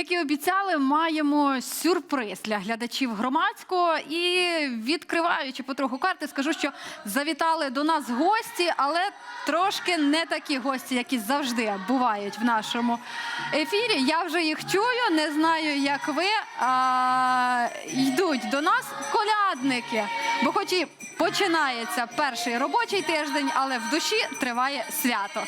Як і обіцяли, маємо сюрприз для глядачів громадського. І відкриваючи потроху карти, скажу, що завітали до нас гості, але трошки не такі гості, які завжди бувають в нашому ефірі. Я вже їх чую, не знаю, як ви. А, йдуть до нас колядники. Бо, хоч і починається перший робочий тиждень, але в душі триває свято.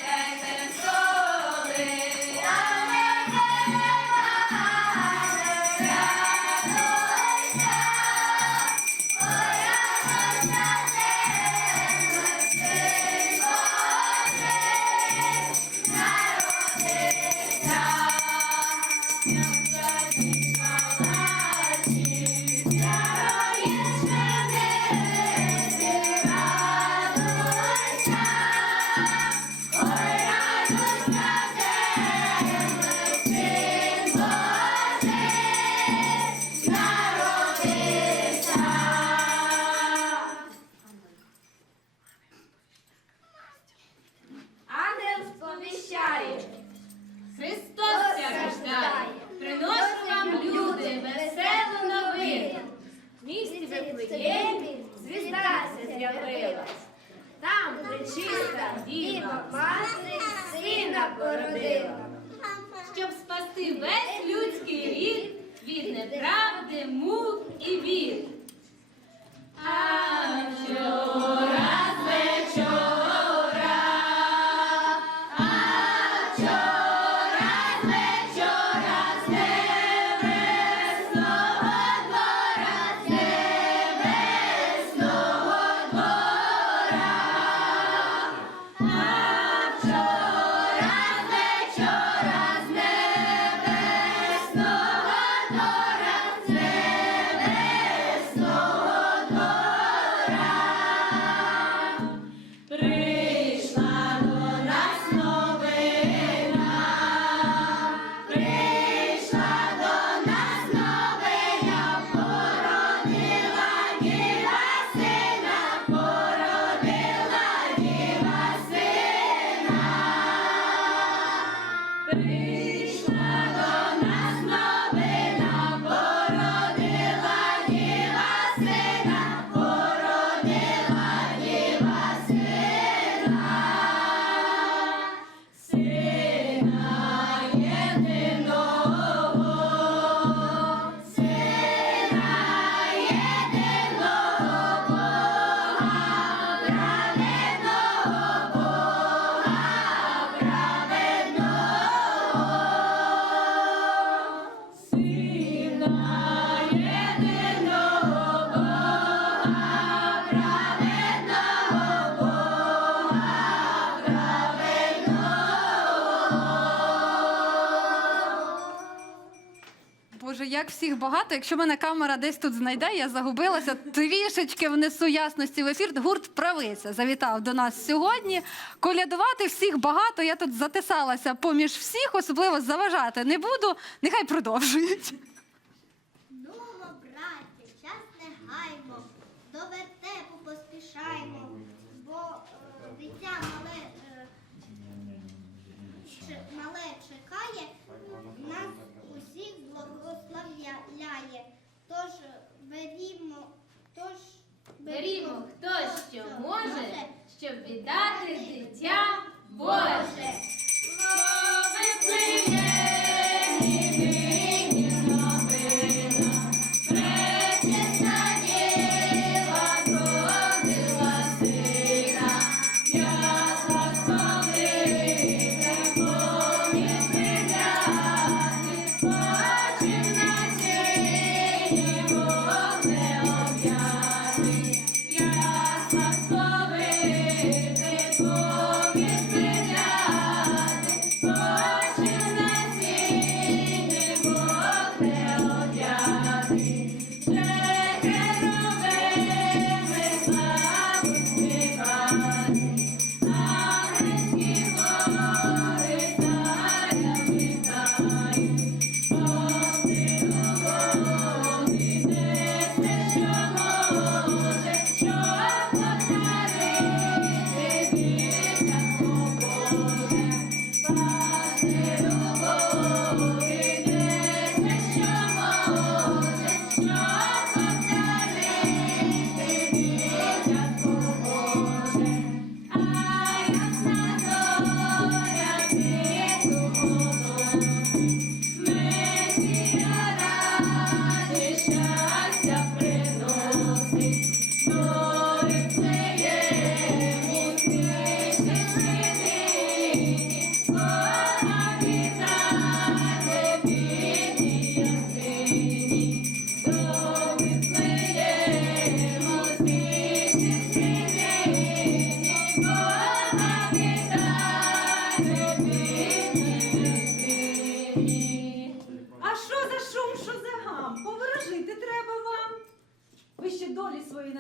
Як всіх багато. Якщо мене камера десь тут знайде, я загубилася. Трішечки внесу ясності в ефір. Гурт правиця завітав до нас сьогодні. Колядувати всіх багато. Я тут затисалася поміж всіх, особливо заважати не буду. Нехай продовжують.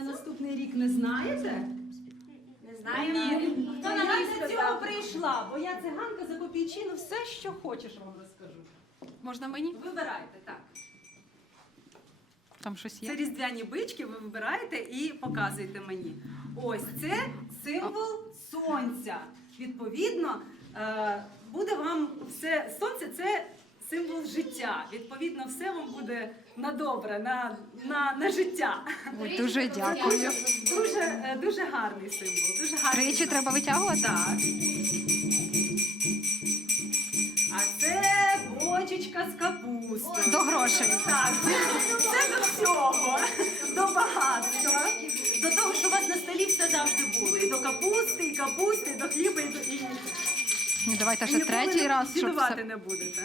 наступний рік не знаєте? Не знаю. Хто на нас до цього прийшла? Бо я циганка за копійчину, все, що хочеш, вам розкажу. Можна мені? Вибирайте, так. Там щось є. Це різдвяні бички, ви вибираєте і показуєте мені. Ось це символ сонця. Відповідно, е, буде вам все сонце це символ життя. Відповідно, все вам буде на добре, на, на, на життя. Ой, дуже дякую. Дуже, е, дуже гарний символ. Дуже гарний Тричі треба витягувати? Так. А це бочечка з капустою. До грошей. Так, це, до всього, до багатства, до того, що у вас на столі все завжди буде. І до капусти, і капусти, і до хліба, і до і, Давайте і ще ніколи третій раз, щоб бідувати не будете.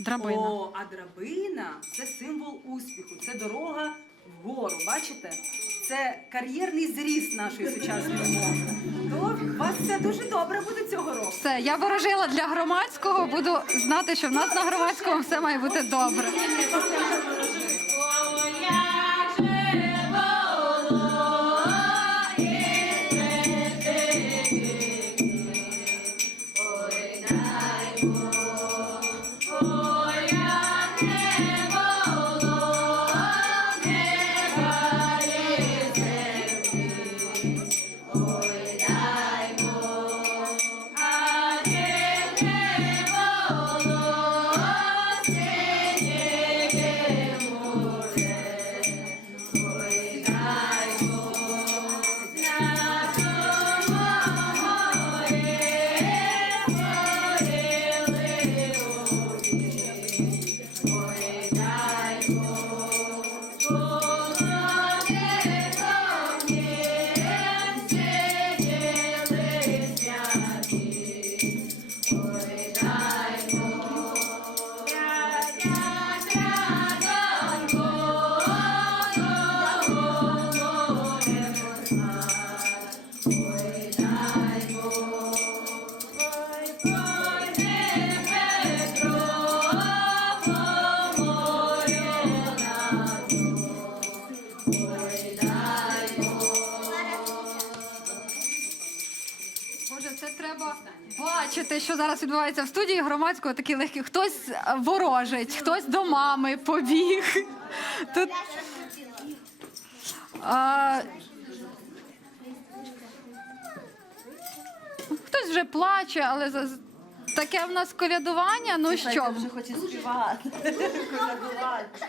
Драбина. О, а драбина це символ успіху, це дорога вгору. Бачите? Це кар'єрний зріст нашої сучасної мови. То у вас все дуже добре буде цього року. Все, я ворожила для громадського, буду знати, що в нас на громадському все має бути добре. Що зараз відбувається в студії громадського такий легкий. Хтось ворожить, хтось до мами побіг. Тут а, хтось вже плаче, але за- таке в нас колядування. Ну що? вже хоче співати. Колядувати.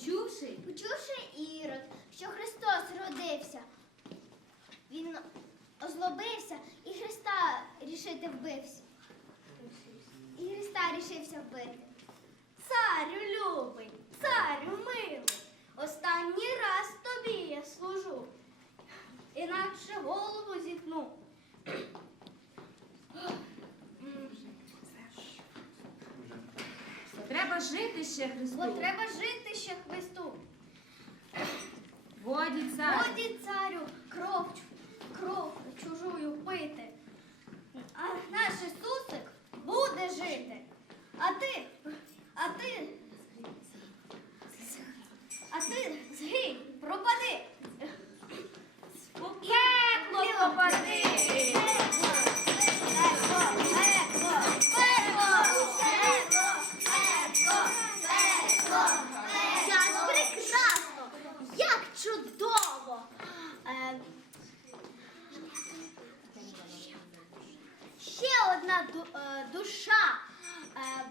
Почувши, почувши ірод, що Христос родився, Він озлобився і Христа рішити вбився. І Христа рішився вбити. Царю любий, царю милий, останній раз тобі я служу, інакше голову зітну. Треба жити ще Христу. Бо треба жити ще Христу царю, кров, кров чужую пити. душа. Е,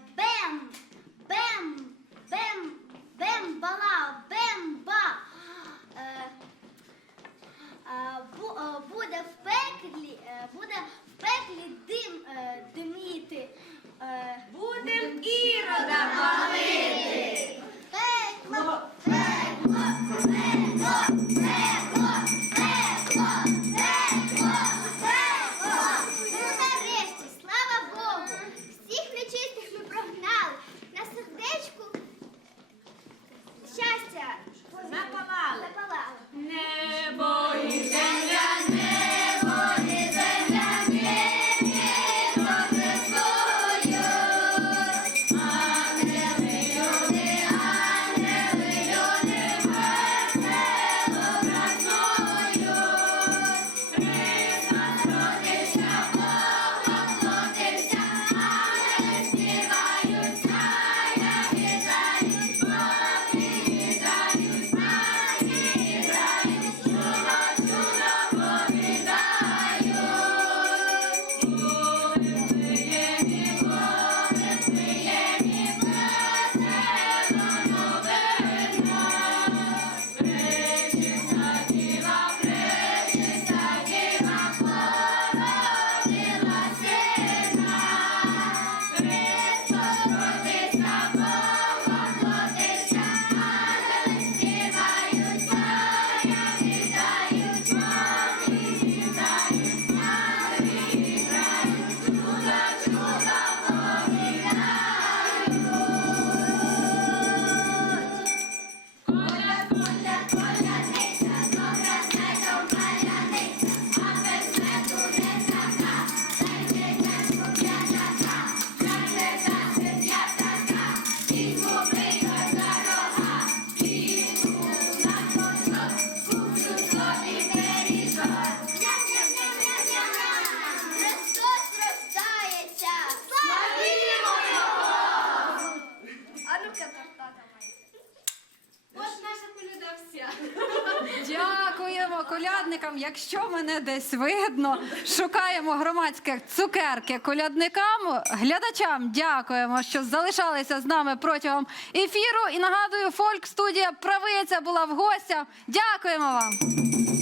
мене десь видно. Шукаємо громадське цукерки колядникам. Глядачам дякуємо, що залишалися з нами протягом ефіру. І нагадую, фольк студія правиця була в гостях. Дякуємо вам.